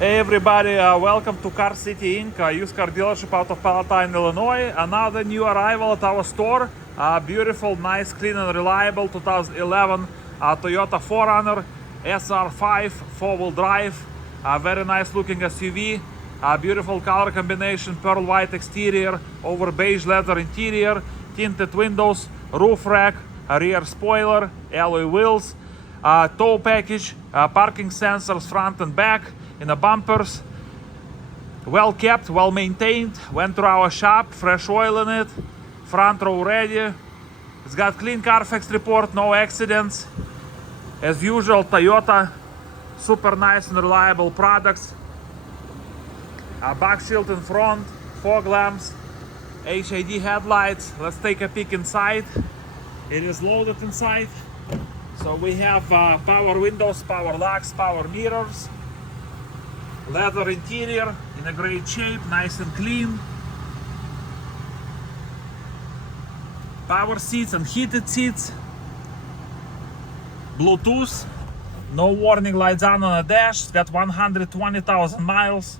Hey everybody, welcome to Car City Inc., a used car dealership out of Palatine, Illinois. Another new arrival at our store. Beautiful, nice, clean and reliable 2011 Toyota 4Runner SR5 4-wheel drive. Very nice looking SUV. Beautiful color combination, pearl white exterior over beige leather interior, tinted windows, roof rack, rear spoiler, alloy wheels, tow package, parking sensors front and back, in the bumpers. Well kept, well maintained, went through our shop, fresh oil in it, front row ready. It's got clean Carfax report, no accidents. As usual, Toyota, super nice and reliable products. Back shield in front, fog lamps, HID headlights. Let's take a peek inside. It is loaded inside. So we have power windows, power locks, power mirrors. Leather interior in a great shape, nice and clean. Power seats and heated seats. Bluetooth. No warning lights on the dash. It's got 120,000 miles.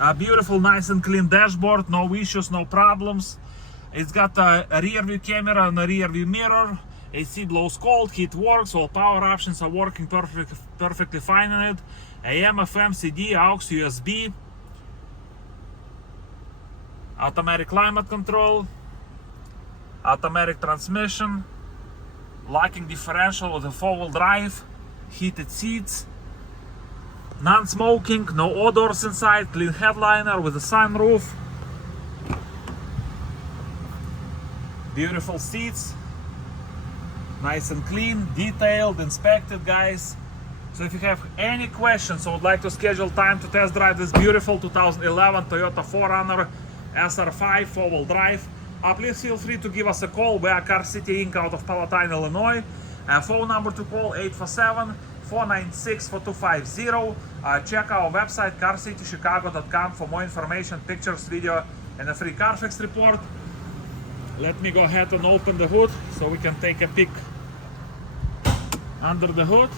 A beautiful, nice and clean dashboard. No issues, no problems. It's got a rear view camera and a rear view mirror. AC blows cold, heat works, all power options are working perfectly fine in it. AM, FM, CD, aux, USB. Automatic climate control. Automatic transmission. Locking differential with a 4-wheel drive. Heated seats. Non-smoking, no odors inside. Clean headliner with a sunroof. Beautiful seats. Nice and clean, detailed, inspected, guys. So if you have any questions or would like to schedule time to test drive this beautiful 2011 Toyota 4Runner SR5 4-wheel drive, please feel free to give us a call. We are Car City Inc. out of Palatine, Illinois. Phone number to call 847-496-4250. Check our website carcitychicago.com for more information, pictures, video, and a free Carfax report. Let me go ahead and open the hood so we can take a peek under the hood.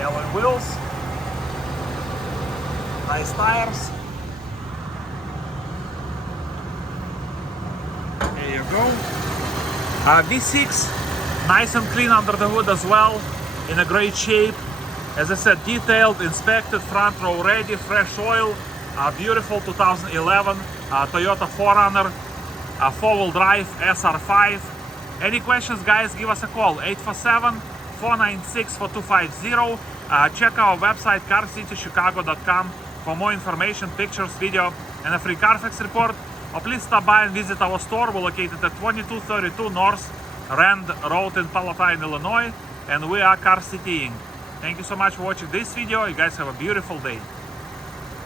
Alloy wheels, nice tires. There you go. V6, nice and clean under the hood as well, in a great shape. As I said, detailed, inspected, front row ready, fresh oil. Beautiful 2011 Toyota 4Runner 4-wheel drive SR5. Any questions, guys, give us a call 847-496-4250. Check our website carcitychicago.com for more information, pictures, video, and a free Carfax report. Or please stop by and visit our store. We're located at 2232 North Rand Road in Palatine, Illinois, and we are Car City Inc. Thank you so much for watching this video. You guys have a beautiful day.